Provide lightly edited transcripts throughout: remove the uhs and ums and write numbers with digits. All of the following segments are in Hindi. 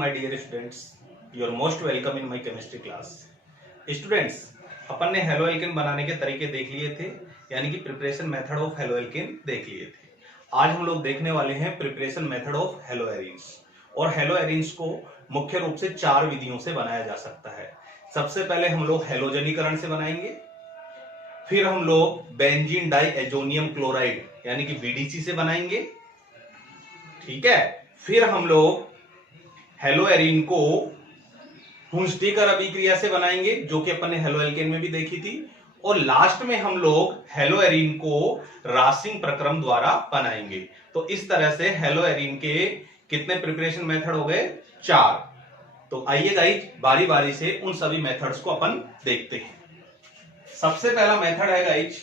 my dear students, you are most welcome in my chemistry class. Students, अपन ने हेलो एल्केन बनाने के तरीके देख लिए थे, यानी कि preparation method of halo alkane देख लिए थे। आज हम लोग देखने वाले हैं preparation method of hello arenes. और हेलो एरीन्स को मुख्य रूप से 4 विधियों से बनाया जा सकता है। सबसे पहले हम लोग हैलोजनीकरण से बनाएंगे, फिर हम लोग बेंजीन डाई एजोनियम क्लोराइड यानी कि बीडीसी से बनाएंगे, ठीक है। फिर हम लोग हेलो एरीन को हुंस्टीकर अभिक्रिया से बनाएंगे, जो कि अपन ने हेलो एल्केन में भी देखी थी। और लास्ट में हम लोग हेलो एरीन को रासिंग प्रक्रम द्वारा बनाएंगे। तो इस तरह से हेलो एरीन के कितने प्रिपरेशन मेथड हो गए? 4। तो आइए गाइज बारी बारी से उन सभी मेथड्स को अपन देखते हैं। सबसे पहला मेथड है गाइज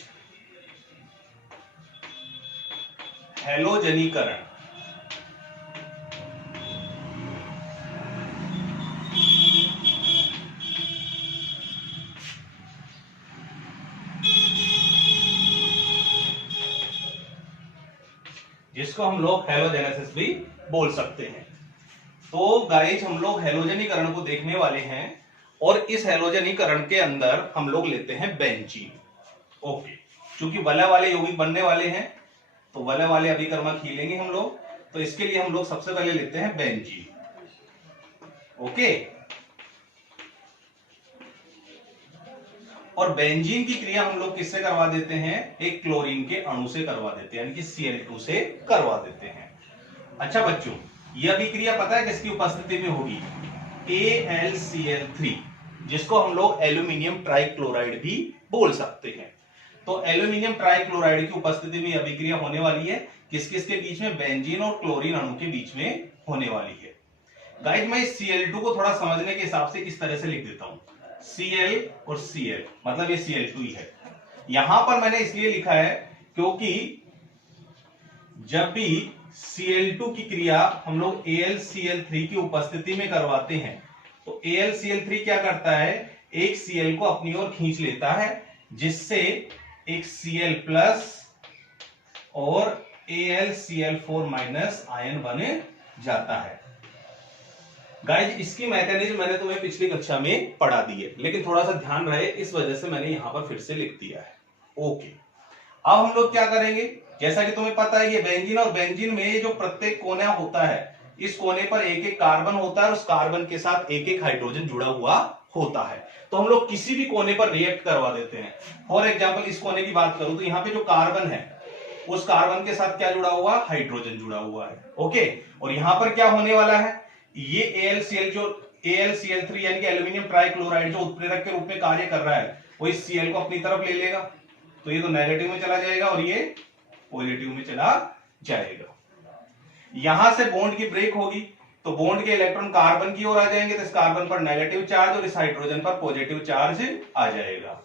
हैलोजनीकरण। जिसको हम लोग हैलोजेनेसिस भी बोल सकते हैं। तो गाइज हम लोग हैलोजनीकरण को देखने वाले हैं और इस हैलोजनीकरण के अंदर हम लोग लेते हैं बेंजीन। ओके, क्योंकि वलय वाले यौगिक बनने वाले हैं तो वलय वाले अभिकर्मक ही लेंगे हम लोग। तो इसके लिए हम लोग सबसे पहले लेते हैं बेंजीन। ओके, और बेंजीन की क्रिया हम लोग किससे करवा देते हैं? एक क्लोरीन के अणु से करवा देते हैं, यानी कि Cl2 से करवा देते हैं। अच्छा बच्चों, यह अभिक्रिया पता है किसकी उपस्थिति में होगी? AlCl3, जिसको हम लोग एल्यूमिनियम ट्राइक्लोराइड भी बोल सकते हैं। तो एल्यूमिनियम ट्राइक्लोराइड की उपस्थिति में अभिक्रिया होने वाली है। किस किस के बीच में? बेंजीन और क्लोरीन अणु के बीच में होने वाली है। गाइस मैं इस Cl2 को थोड़ा समझने के हिसाब से इस तरह से लिख देता हूं, Cl और Cl, मतलब ये Cl2 ही है। यहां पर मैंने इसलिए लिखा है क्योंकि जब भी Cl2 की क्रिया हम लोग AlCl3 की उपस्थिति में करवाते हैं तो AlCl3 क्या करता है? एक Cl को अपनी ओर खींच लेता है, जिससे एक Cl प्लस और AlCl4 माइनस आयन बने जाता है। गाइज इसकी मैकेनिज्म मैंने तुम्हें पिछली कक्षा में पढ़ा दी है, लेकिन थोड़ा सा ध्यान रहे इस वजह से मैंने यहां पर फिर से लिख दिया है। ओके, अब हम लोग क्या करेंगे? जैसा कि तुम्हें पता है ये बेंजीन, और बेंजीन में जो प्रत्येक कोना होता है, इस कोने पर एक एक कार्बन होता है और उस कार्बन के साथ एक एक हाइड्रोजन जुड़ा हुआ होता है। तो हम लोग किसी भी कोने पर रिएक्ट करवा देते हैं। फॉर एग्जाम्पल इस कोने की बात करूं तो यहाँ पे जो कार्बन है उस कार्बन के साथ क्या जुड़ा हुआ? हाइड्रोजन जुड़ा हुआ है। ओके, और यहां पर क्या होने वाला है? ये AlCl3 यानी कि एल्यूमिनियम ट्राइक्लोराइड जो उत्प्रेरक के रूप में कार्य कर रहा है, वो इस Cl को अपनी तरफ ले लेगा, तो ये तो नेगेटिव में चला जाएगा और ये पॉजिटिव में चला जाएगा। यहां से बॉन्ड की ब्रेक होगी तो बॉन्ड के इलेक्ट्रॉन कार्बन की ओर आ जाएंगे, तो इस कार्बन पर नेगेटिव चार्ज और इस हाइड्रोजन पर पॉजिटिव चार्ज आ जाएगा।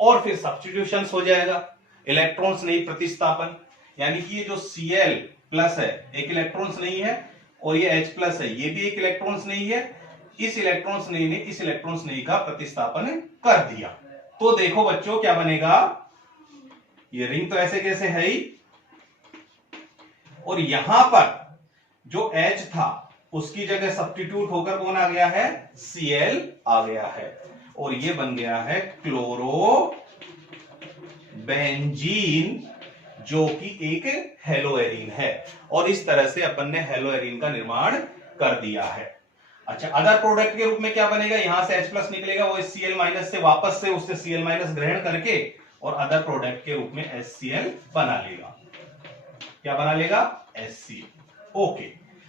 और फिर सब्स्टिट्यूशन हो जाएगा, इलेक्ट्रॉन्स नहीं प्रतिस्थापन, यानी कि ये जो Cl प्लस है एक इलेक्ट्रॉन्स नहीं है और ये H प्लस है ये भी एक इलेक्ट्रॉन्स नहीं है। इस इलेक्ट्रॉन्स नहीं ने इस इलेक्ट्रॉन्स नहीं का प्रतिस्थापन कर दिया। तो देखो बच्चों क्या बनेगा? ये रिंग तो ऐसे कैसे है ही, और यहां पर जो H था उसकी जगह सब्स्टिट्यूट होकर कौन आ गया है? Cl आ गया है, और ये बन गया है क्लोरो बेंजीन, जो कि एक हेलो एरीन है। और इस तरह से अपन ने हेलो एरीन का निर्माण कर दिया है। अच्छा, अदर प्रोडक्ट के रूप में क्या बनेगा? यहां से H प्लस निकलेगा, वो Cl माइनस से वापस से उससे Cl माइनस ग्रहण करके और अदर प्रोडक्ट के रूप में HCl बना लेगा। क्या बना लेगा? HCl। ओके,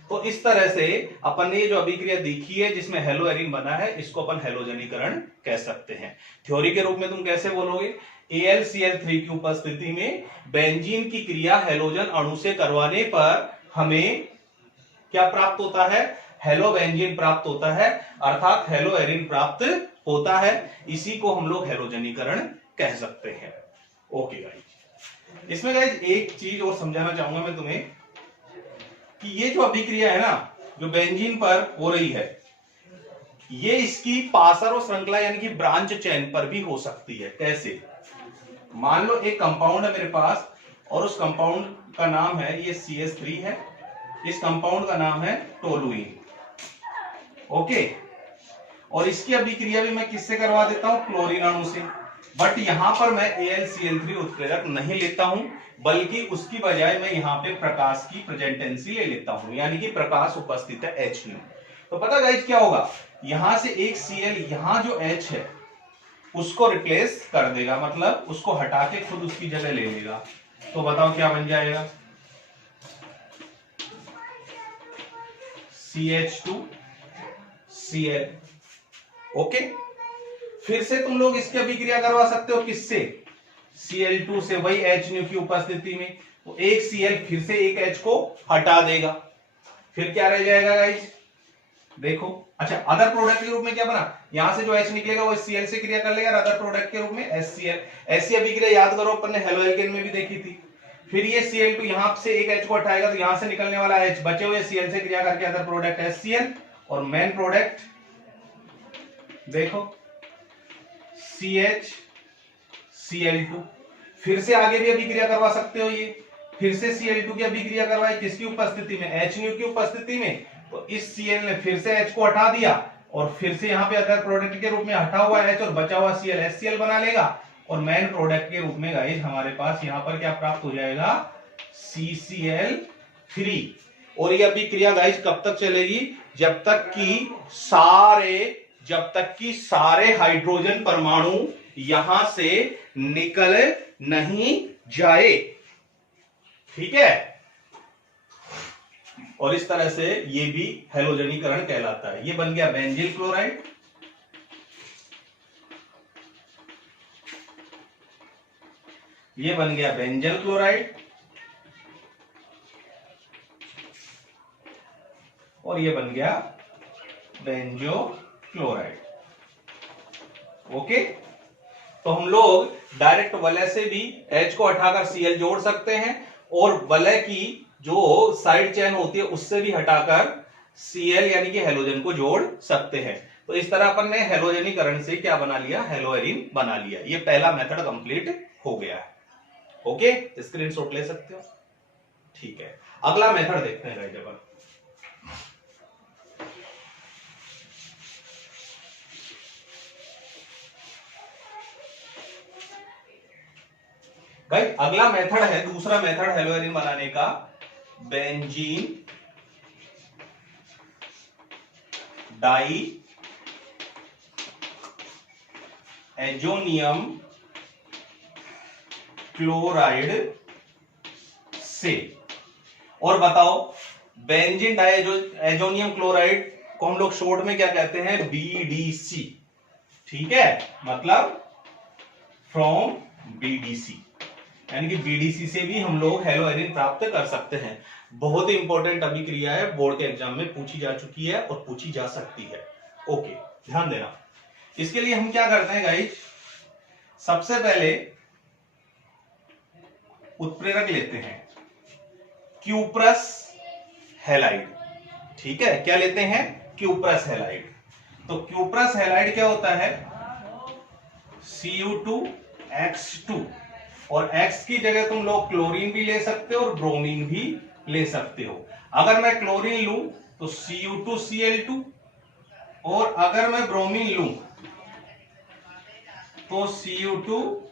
तो इस तरह से अपन ने जो अभिक्रिया देखी है जिसमें हेलो एरीन बना है, इसको अपन हैलोजनीकरण कह सकते हैं। थ्योरी के रूप में तुम कैसे बोलोगे? AlCl3 की उपस्थिति में बेंजीन की क्रिया हैलोजन अणु से करवाने पर हमें क्या प्राप्त होता है? हेलो बेंजीन प्राप्त होता है, अर्थात हेलो एरीन प्राप्त होता है। इसी को हम लोग हैलोजनीकरण कह सकते हैं। ओके गाइस, इसमें गाइस एक चीज और समझाना चाहूंगा मैं तुम्हें कि ये जो अभिक्रिया है ना, जो बेंजीन पर हो रही है, ये इसकी पासर और श्रृंखला यानी कि ब्रांच चेन पर भी हो सकती है। कैसे? मान लो एक कंपाउंड है मेरे पास और उस कंपाउंड का नाम है ये CH3 है, इस कंपाउंड का नाम है टोलुइन। ओके, और इसकी अभिक्रिया भी मैं किससे करवा देता हूं, क्लोरीन अणु से। बट यहां पर मैं AlCl3 उत्प्रेरक नहीं लेता हूं, बल्कि उसकी बजाय मैं यहां पे प्रकाश की प्रेजेंटेंसी ले लेता हूं, यानी कि प्रकाश उपस्थित है H में। तो पता गाइस क्या होगा, यहां से एक Cl, यहां जो H है उसको रिप्लेस कर देगा, मतलब उसको हटा के खुद उसकी जगह ले लेगा। तो बताओ क्या बन जाएगा, CH2Cl। ओके, फिर से तुम लोग इसकी अभिक्रिया करवा सकते हो, किससे, Cl2 से, वही HNO की उपस्थिति में। तो एक Cl फिर से एक H को हटा देगा, फिर क्या रह जाएगा गाइस, देखो। अच्छा, अदर प्रोडक्ट के रूप में क्या बना, यहां से जो H निकलेगा वो Cl से क्रिया कर लेगा, अदर प्रोडक्ट के रूप में HCl। ऐसी अभिक्रिया याद करो अपन ने हेलोएल्केन में भी देखी थी। फिर ये Cl2 यहां से एक H को हटाएगा, तो यहां से निकलने वाला H बचे हुए Cl से क्रिया करके अदर प्रोडक्ट HCl, और मेन प्रोडक्ट देखो CHCl2। फिर से आगे भी अभिक्रिया करवा सकते हो, ये फिर से Cl2 की अभिक्रिया करवाई, किसकी उपस्थिति में, HNO की उपस्थिति में। तो इस Cl ने फिर से H को हटा दिया, और फिर से यहां पे अदर प्रोडक्ट के रूप में हटा हुआ H और बचा हुआ Cl HCl बना लेगा, और मेन प्रोडक्ट के रूप में गाइस हमारे पास यहां पर क्या प्राप्त हो जाएगा, CCl3। और ये अभिक्रिया गाइस कब तक चलेगी, जब तक कि सारे हाइड्रोजन परमाणु यहां से निकल नहीं जाए, ठीक है। और इस तरह से ये भी हैलोजनीकरण कहलाता है। ये बन गया बेंजील क्लोराइड, ये बन गया बेंजल क्लोराइड, और ये बन गया बेंजो क्लोराइड। ओके, तो हम लोग डायरेक्ट वलय से भी H को हटाकर Cl जोड़ सकते हैं, और वलय की जो साइड चेन होती है उससे भी हटाकर Cl यानी कि हेलोजन को जोड़ सकते हैं। तो इस तरह अपन ने हेलोजनीकरण से क्या बना लिया, हेलोएरिन बना लिया। ये पहला मेथड कंप्लीट हो गया है। ओके, स्क्रीनशॉट ले सकते हो, ठीक है। अगला मेथड देखते हैं गाइस अपन। गाइस अगला मेथड है, दूसरा मेथड हेलोएरिन बनाने का, बेंजीन डाई एजोनियम क्लोराइड से। और बताओ, बेंजीन डाई एजोनियम क्लोराइड को हम लोग शॉर्ट में क्या कहते हैं, BDC, ठीक है, मतलब फ्रॉम BDC, यानी कि BDC से भी हम लोग हेलोएरिन प्राप्त कर सकते हैं। बहुत ही इंपॉर्टेंट अभिक्रिया है, बोर्ड के एग्जाम में पूछी जा चुकी है और पूछी जा सकती है। ओके, ध्यान देना। इसके लिए हम क्या करते हैं गाइस, सबसे पहले उत्प्रेरक लेते हैं क्यूप्रस हैलाइड, ठीक है। क्या लेते हैं, क्यूप्रस हैलाइड। तो क्यूप्रस हैलाइड क्या होता है, Cu2X2, और X की जगह तुम लोग क्लोरीन भी ले सकते हो और ब्रोमीन भी ले सकते हो। अगर मैं क्लोरीन लूं तो Cu2Cl2, और अगर मैं ब्रोमीन लूं तो Cu2Br2।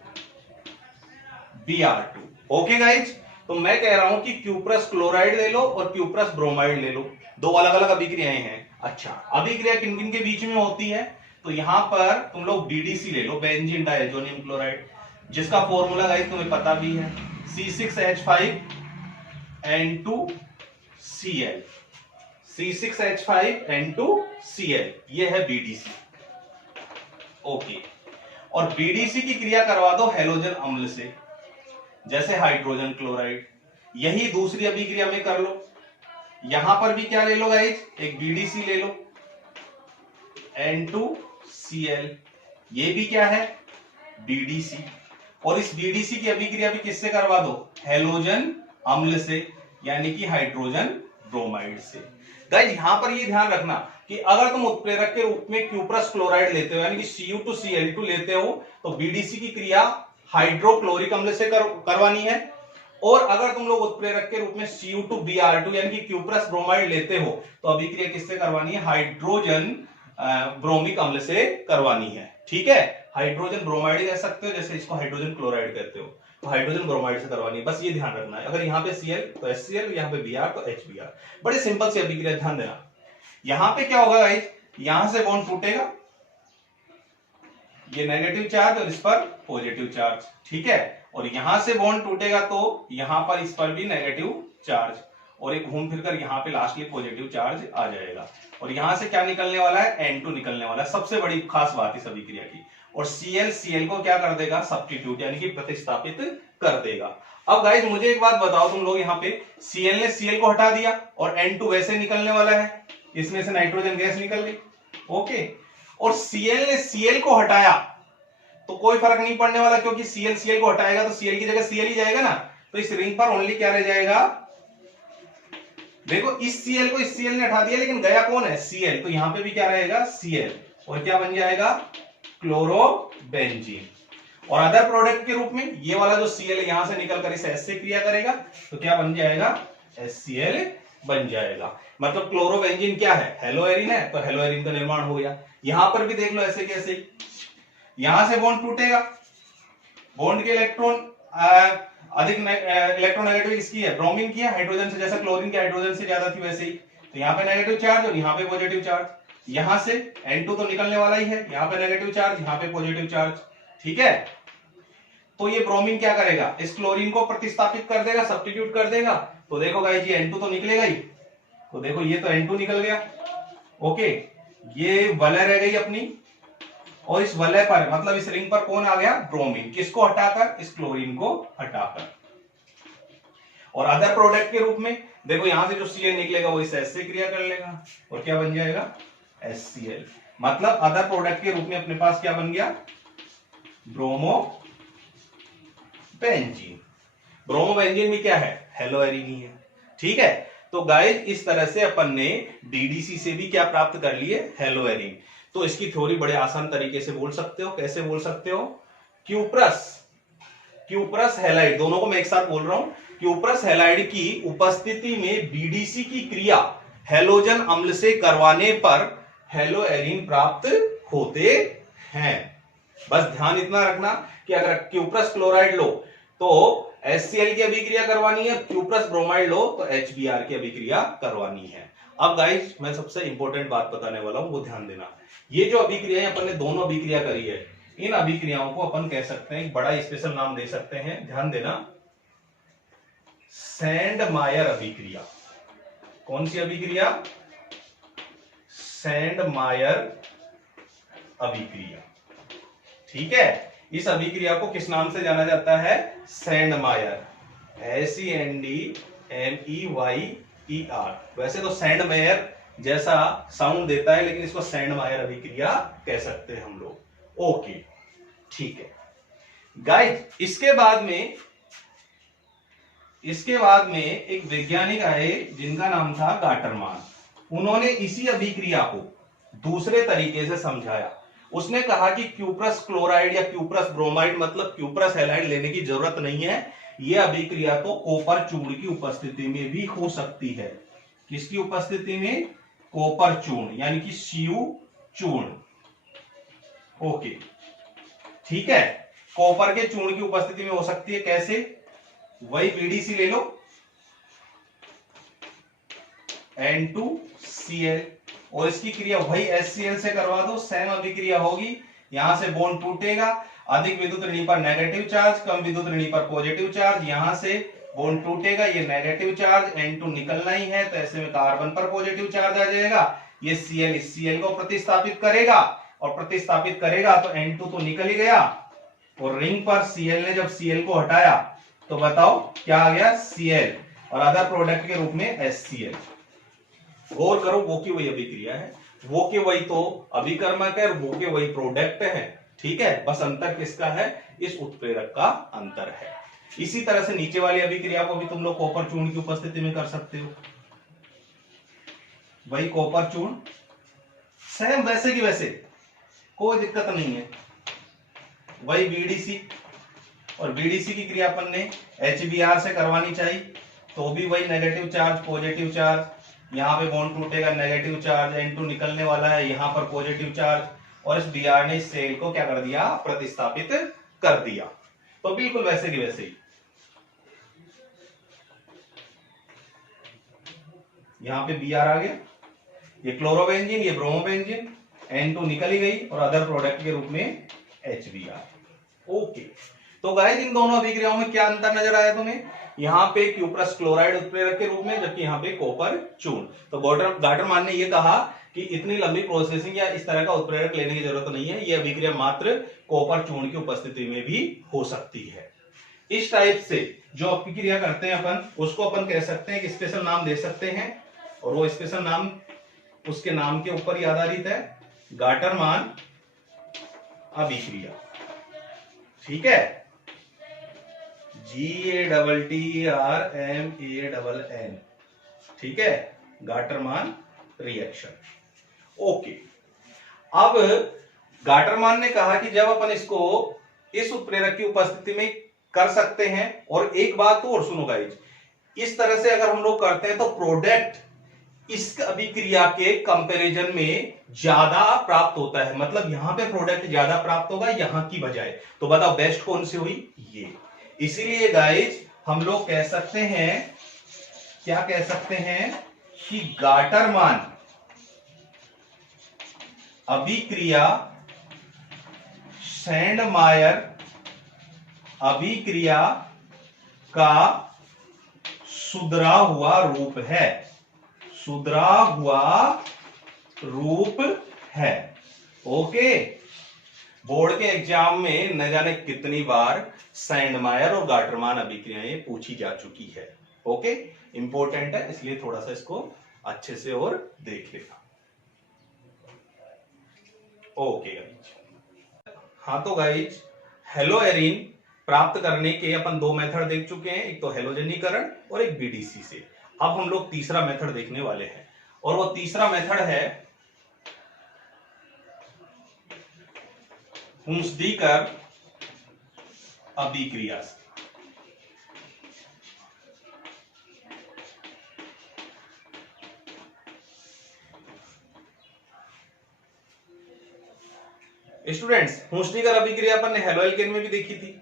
ओके गाइज, तो मैं कह रहा हूं कि क्यूप्रस क्लोराइड ले लो और क्यूप्रस ब्रोमाइड ले लो, दो अलग अलग अभिक्रियाएं हैं। अच्छा, अभिक्रिया किन किन के बीच में होती है, तो यहां पर तुम लोग BDC ले लो, बेंजीन डाइएजोनियम क्लोराइड, जिसका फॉर्मूला गाइस तुम्हें पता भी है, C6H5N2Cl, C6H5N2Cl, ये है BDC। ओके, और BDC की क्रिया करवा दो हैलोजन अम्ल से, जैसे हाइड्रोजन क्लोराइड। यही दूसरी अभिक्रिया में कर लो, यहां पर भी क्या ले लो गाइस, एक BDC ले लो, N2Cl, ये भी क्या है, BDC। और इस BDC की अभिक्रिया भी किससे करवा दो, हैलोजन अम्ल से, यानी कि हाइड्रोजन ब्रोमाइड से। गाइस यहां पर ये ध्यान रखना कि अगर तुम उत्प्रेरक के रूप में क्यूप्रस क्लोराइड लेते हो, यानी कि Cu2Cl2 लेते हो, तो BDC की क्रिया हाइड्रोक्लोरिक अम्ल से करवानी है, और अगर तुम लोग उत्प्रेरक के रूप में Cu2Br2 यानी कि क्यूप्रस ब्रोमाइड लेते हो तो अभिक्रिया किससे करवानी है? हाइड्रोजन ब्रोमिक अम्ल से करवानी है। ठीक है, हाइड्रोजन ब्रोमाइड कह सकते हो, जैसे इसको हाइड्रोजन क्लोराइड कहते हो, तो हाइड्रोजन ब्रोमाइड से करवानी है। बस ये ध्यान रखना है, अगर यहाँ पे Cl तो HCl, यहाँ पे Br तो HBr। बड़े सिंपल सी अभिक्रिया, ध्यान देना। यहाँ पे क्या होगा गाइस, यहां से बॉन्ड टूटेगा, ये नेगेटिव चार्ज और इस पर पॉजिटिव चार्ज। ठीक है, और यहां से बॉन्ड टूटेगा तो यहां पर इस पर भी नेगेटिव चार्ज, और एक घूम फिरकर यहाँ पे लास्टली पॉजिटिव चार्ज आ जाएगा। और यहां से क्या निकलने वाला है? N2 निकलने वाला है। सबसे बड़ी खास बात इस अभिक्रिया की। और Cl को क्या कर देगा? सब्स्टिट्यूट यानी कि प्रतिस्थापित कर देगा। अब गाइस मुझे एक बात बताओ, तुम लोग यहाँ पे Cl ने Cl को हटा दिया और N2 वैसे निकलने वाला है, इसमें से नाइट्रोजन गैस निकल गई। ओके, और Cl ने Cl को हटाया तो कोई फर्क नहीं पड़ने वाला, क्योंकि Cl को हटाएगा तो Cl की जगह Cl ही जाएगा ना। तो इस रिंग पर ओनली क्या रह जाएगा? देखो, इस Cl को इस Cl ने हटा दिया, लेकिन गया कौन है? Cl। तो यहां पे भी क्या रहेगा? Cl, और क्या बन जाएगा? क्लोरोबेंजीन। और अदर प्रोडक्ट के रूप में ये वाला जो Cl यहां से निकलकर इस S से क्रिया करेगा तो क्या बन जाएगा? HCl बन जाएगा। मतलब क्लोरोबेंजीन क्या है? हेलोएरिन है, तो हेलोएरिन का निर्माण हो गया। यहां पर भी देख लो ऐसे कैसे, यहां से बॉन्ड टूटेगा, बॉन्ड के इलेक्ट्रॉन अधिक इलेक्ट्रोनेगेटिव किसकी है? ब्रोमीन की है, हाइड्रोजन से, जैसा क्लोरीन के हाइड्रोजन से ज्यादा थी वैसे ही। तो यहाँ पे नेगेटिव चार्ज और यहाँ पे पॉजिटिव चार्ज। यहां से N2 तो निकलने वाला ही है, यहाँ पे नेगेटिव चार्ज, यहाँ पे पॉजिटिव चार्ज। ठीक है, तो ये ब्रोमीन क्या करेगा? इस क्लोरीन को प्रतिस्थापित कर देगा, सब्स्टिट्यूट कर देगा। तो देखो गाइस, ये N2 तो निकलेगा ही, तो देखो ये तो N2 निकल गया। ओके, ये वलय रह गई अपनी, और इस वलय पर मतलब इस रिंग पर कौन आ गया? ब्रोमीन। किसको हटाकर? इस क्लोरीन को हटाकर। और अदर प्रोडक्ट के रूप में देखो, यहां से जो Cl निकलेगा वो इस S से क्रिया कर लेगा और क्या बन जाएगा? HCl। मतलब अदर प्रोडक्ट के रूप में अपने पास क्या बन गया? ब्रोमोबेंजीन। ब्रोमोबेंजीन भी क्या है? हेलोएरिन ही है। ठीक है, तो गाइस इस तरह से अपन ने DDC से भी क्या प्राप्त कर लिए? हेलोएरिन। तो इसकी थ्योरी बड़े आसान तरीके से बोल सकते हो। कैसे बोल सकते हो? क्यूप्रस हैलाइड, दोनों को मैं एक साथ बोल रहा हूं। क्यूप्रस हैलाइड की उपस्थिति में BDC की क्रिया हैलोजन अम्ल से करवाने पर हेलोएरिन प्राप्त होते हैं। बस ध्यान इतना रखना कि अगर क्यूप्रस क्लोराइड लो तो HCl की अभिक्रिया करवानी है, क्यूप्रस ब्रोमाइड लो तो HBr की अभिक्रिया करवानी है। अब गाइस मैं सबसे इंपॉर्टेंट बात बताने वाला हूं, वो ध्यान देना। ये जो अभिक्रिया अपन ने दोनों अभिक्रिया करी है, इन अभिक्रियाओं को अपन कह सकते हैं, एक बड़ा स्पेशल नाम दे सकते हैं, ध्यान देना, सैंडमायर अभिक्रिया। कौन सी अभिक्रिया? सैंडमायर अभिक्रिया। ठीक है, इस अभिक्रिया को किस नाम से जाना जाता है? सैंडमायर, SENDMEYER। वैसे तो सैंडमायर जैसा साउंड देता है, लेकिन इसको सैंडमायर अभिक्रिया कह सकते हैं हम लोग। ओके, ठीक है गाइस। इसके बाद में एक वैज्ञानिक आए जिनका नाम था गाटरमान। उन्होंने इसी अभिक्रिया को दूसरे तरीके से समझाया। उसने कहा कि क्यूप्रस क्लोराइड या क्यूप्रस ब्रोमाइड मतलब क्यूप्रस हैलाइड लेने की जरूरत नहीं है, यह अभिक्रिया तो कॉपर चूर्ण की उपस्थिति में भी हो सकती है। किसकी उपस्थिति में? कॉपर चूर्ण यानी कि Cu चूर्ण। ओके, ठीक है, कॉपर के चूर्ण की उपस्थिति में हो सकती है। कैसे? वही BDC ले लो, N2Cl, और इसकी क्रिया वही HCl से करवा दो, सेम अभिक्रिया होगी। यहां से बॉन्ड टूटेगा, अधिक विद्युत ऋणी पर नेगेटिव चार्ज, कम विद्युत ऋणी पर पॉजिटिव चार्ज। यहां से बॉन्ड टूटेगा, ये नेगेटिव चार्ज N2 निकलना ही है, तो ऐसे में कार्बन पर पॉजिटिव चार्ज आ जाएगा। ये Cl इस Cl को प्रतिस्थापित करेगा, और प्रतिस्थापित करेगा तो N2 तो निकल ही गया, और रिंग पर Cl ने जब Cl को हटाया तो बताओ क्या आ गया? Cl, और अदर प्रोडक्ट के रूप में HCl। गौर करो, वो की वही अभिक्रिया है, वो के वही तो अभिकर्मक है, वो के वही प्रोडक्ट है। ठीक है, बस अंतर किसका है? इस उत्प्रेरक का अंतर है। इसी तरह से नीचे वाली अभिक्रिया को भी तुम लोग कॉपर चूर्ण की उपस्थिति में कर सकते हो। वही कॉपर चूर्ण सेम वैसे की वैसे, कोई दिक्कत नहीं है। वही BDC, और बीडीसी की क्रिया अपन ने HBr से करवानी चाहिए, तो भी वही नेगेटिव चार्ज पॉजिटिव चार्ज, यहाँ पे बॉन्ड टूटेगा नेगेटिव चार्ज, N2 निकलने वाला है, यहाँ पर पॉजिटिव चार्ज, और इस Br ने इस सेल को क्या कर दिया, प्रतिस्थापित कर दिया। तो बिल्कुल वैसे की वैसे ही यहाँ पे Br आ गया, ये क्लोरोबेंजीन, ये ब्रोमोबेंजीन, N2 निकल ही गई और अदर प्रोडक्ट के रूप में HBr। ओके, तो गाइस इन दोनों अभिक्रियाओं में क्या अंतर नजर आया तुम्हें? यहाँ पे क्यूप्रस क्लोराइड उत्प्रेरक के रूप में, जबकि यहाँ पे कॉपर चूर्ण। तो गाटरमान ने ये कहा कि इतनी लंबी प्रोसेसिंग या इस तरह का उत्प्रेरक लेने की जरूरत नहीं है, ये अभिक्रिया मात्र कॉपर चूर्ण की उपस्थिति में भी हो सकती है। इस टाइप से जो अभिक्रिया करते हैं अपन, उसको अपन कह सकते हैं कि स्पेशल नाम दे सकते हैं, और वो स्पेशल नाम उसके नाम के ऊपर ही आधारित है, गाटरमान अभिक्रिया। ठीक है, GATTRMANN, ठीक है, गाटरमान रिएक्शन। ओके, अब गाटरमान ने कहा कि जब अपन इसको इस उत्प्रेरक की उपस्थिति में कर सकते हैं, और एक बात तो और सुनो गाइस, इस तरह से अगर हम लोग करते हैं तो प्रोडक्ट इस अभिक्रिया के कंपैरिजन में ज्यादा प्राप्त होता है, मतलब यहां पे प्रोडक्ट ज्यादा प्राप्त होगा यहां की बजाय। तो बताओ बेस्ट कौन सी हुई? ये। इसीलिए गाइस हम लोग कह सकते हैं, क्या कह सकते हैं कि गाटरमान अभिक्रिया सैंडमायर अभिक्रिया का सुधरा हुआ रूप है, सुधरा हुआ रूप है। ओके, बोर्ड के एग्जाम में न जाने कितनी बार सैंडमायर और गाटरमान अभिक्रियाएं पूछी जा चुकी है। ओके, इंपॉर्टेंट है, इसलिए थोड़ा सा इसको अच्छे से और देख लेना। ओके गाइज, हाँ तो गाइज हेलोएरिन प्राप्त करने के अपन दो मेथड देख चुके हैं, एक तो हेलोजनीकरण और एक बीडीसी से। अब हम लोग तीसरा मेथड देखने वाले हैं, और वो तीसरा मेथड है हुंसदीकर अभिक्रिया से। स्टूडेंट्स, हुंसदीकर अभिक्रिया अपन ने हेलोएल्केन में भी देखी थी,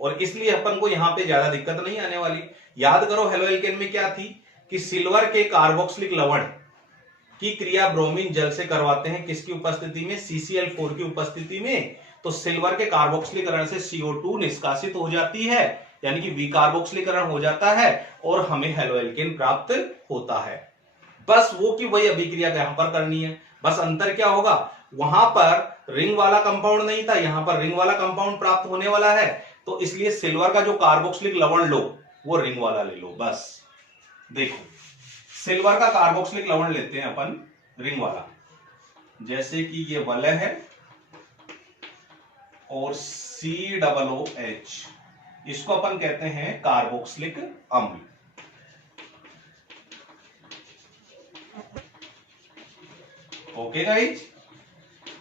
और इसलिए अपन को यहां पे ज्यादा दिक्कत नहीं आने वाली। याद करो हेलोएल्केन में क्या थी कि सिल्वर के कार्बोक्सिलिक लवण की क्रिया ब्रोमीन जल से करवाते हैं, किसकी उपस्थिति में? CCl4 की उपस्थिति में। तो सिल्वर के कार्बोक्सिलीकरण से CO2 निष्कासित हो जाती है, यानी कि विकार्बोक्सिलीकरण हो जाता है, और हमें हेलोएल्केन प्राप्त होता है। बस वो की वही अभिक्रिया यहां पर करनी है, बस अंतर क्या होगा, वहां पर रिंग वाला कंपाउंड नहीं था, यहां पर रिंग वाला कंपाउंड प्राप्त होने वाला है। तो इसलिए सिल्वर का जो कार्बोक्सिलिक लवण लो वो रिंग वाला ले लो। बस देखो, सिल्वर का कार्बोक्सिलिक लवण लेते हैं अपन रिंग वाला, जैसे कि ये वलय है और COOH, इसको अपन कहते हैं कार्बोक्सिलिक अम्ल। ओके गाइज,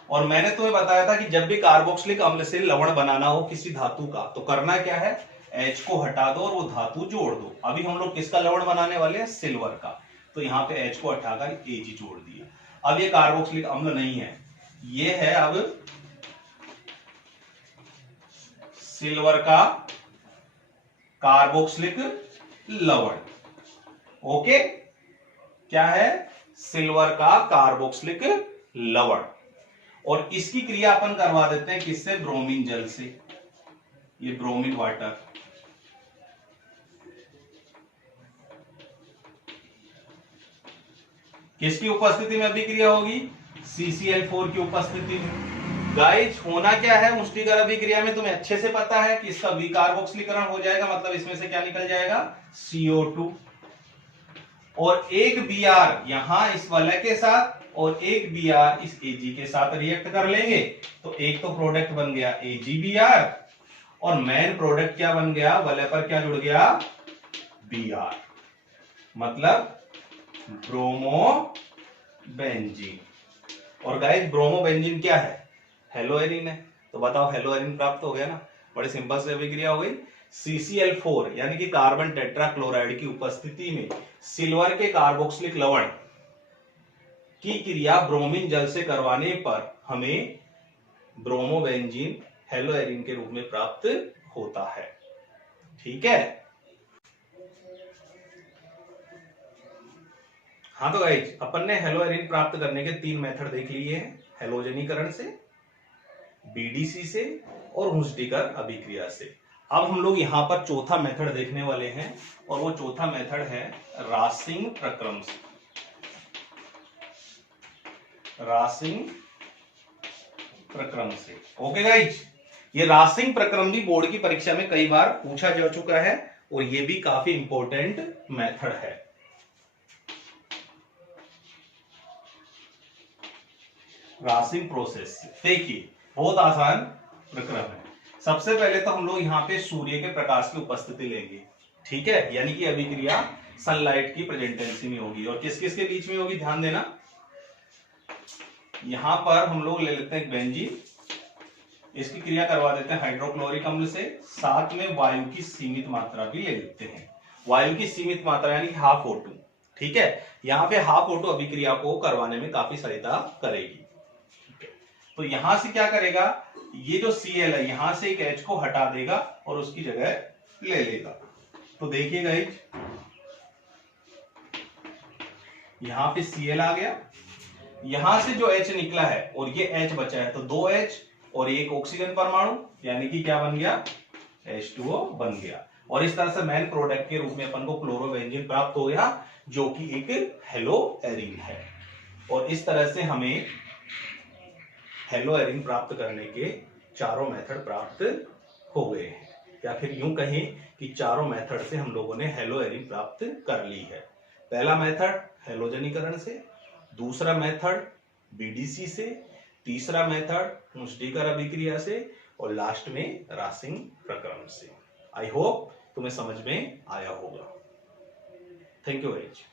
और मैंने तुम्हें बताया था कि जब भी कार्बोक्सिलिक अम्ल से लवण बनाना हो किसी धातु का, तो करना क्या है, H को हटा दो और वो धातु जोड़ दो। अभी हम लोग किसका लवण बनाने वाले हैं? सिल्वर का। तो यहाँ पे H को हटाकर Ag जोड़ दिया। अब ये कार्बोक्सिलिक अम्ल नहीं है, ये है अब सिल्वर का कार्बोक्सिलिक लवण। ओके, क्या है? सिल्वर का कार्बोक्सिलिक लवण, और इसकी क्रिया अपन करवा देते हैं किससे? ब्रोमीन जल से। ये ब्रोमीन वाटर, किसकी उपस्थिति में अभिक्रिया होगी? CCl4 की उपस्थिति में। गाइस होना क्या है हुंसदीकर अभिक्रिया में, तुम्हें अच्छे से पता है कि इसका विकार्बोक्सिलीकरण हो जाएगा, मतलब इसमें से क्या निकल जाएगा? CO2, और एक Br यहां इस वलय के साथ और एक Br इस Ag के साथ रिएक्ट कर लेंगे, तो एक तो प्रोडक्ट बन गया AgBr, और मेन प्रोडक्ट क्या बन गया? वलय पर क्या जुड़ गया? Br, मतलब ब्रोमोबेंजीन। और गाइस ब्रोमोबेंजीन क्या है? हेलोएरिन है। तो बताओ हेलोएरिन प्राप्त हो गया ना। बड़े सिंपल से अभिक्रिया हो गई। CCl4 यानी कि कार्बन टेट्राक्लोराइड की उपस्थिति में सिल्वर के कार्बोक्सिलिक लवण की क्रिया ब्रोमीन जल से करवाने पर हमें ब्रोमोबेंजीन हेलोएरिन के रूप में प्राप्त होता है। ठीक है। हाँ तो गाइस, अपन ने हेलोएरिन प्राप्त करने के 3 मेथड देख लिए हैं, हेलोजनीकरण से, बीडीसी से और हुस्डीकर अभिक्रिया से। अब हम लोग यहां पर चौथा मेथड देखने वाले हैं और वो चौथा मेथड है रासिंग प्रक्रम से। रासिंग प्रक्रम से। ओके गाइस, ये रासिंग प्रक्रम भी बोर्ड की परीक्षा में कई बार पूछा जा चुका है और ये भी काफी इंपॉर्टेंट मेथड है। रासिंग प्रोसेस देखिए बहुत आसान प्रक्रम है। सबसे पहले तो हम लोग यहाँ पे सूर्य के प्रकाश की उपस्थिति लेंगे, ठीक है, यानी कि अभिक्रिया सनलाइट की प्रेजेंटेंसी में होगी और किस किस के बीच में होगी, ध्यान देना। यहां पर हम लोग ले लेते हैं बेंजीन, इसकी क्रिया करवा देते हैं हाइड्रोक्लोरिक अम्ल से, साथ में वायु की सीमित मात्रा भी ले लेते हैं। वायु की सीमित मात्रा यानी हाफ O2, ठीक है। यहाँ पे हाफ O2 अभिक्रिया को करवाने में काफी सहायता करेगी। तो यहां से क्या करेगा, ये जो Cl है यहां से एक H को हटा देगा और उसकी जगह ले लेगा। तो देखिएगा यहां पे Cl आ गया, यहां से जो H निकला है और ये H बचा है तो 2H और एक ऑक्सीजन परमाणु, यानी कि क्या बन गया, H2O बन गया। और इस तरह से मेन प्रोडक्ट के रूप में अपन को क्लोरोबेंजीन प्राप्त हो गया जो कि एक हेलोएरिन है। और इस तरह से हमें हेलोएरिन प्राप्त करने के चारों मेथड प्राप्त हो गए हैं, या फिर यूं कहें कि चारों मेथड से हम लोगों ने हेलोएरिन प्राप्त कर ली है। पहला मेथड हेलोजनीकरण से, दूसरा मेथड बीडीसी से, तीसरा मेथड हुस्डीकर अभिक्रिया से और लास्ट में रासिंग प्रक्रम से। आई होप तुम्हें समझ में आया होगा। Thank you very much.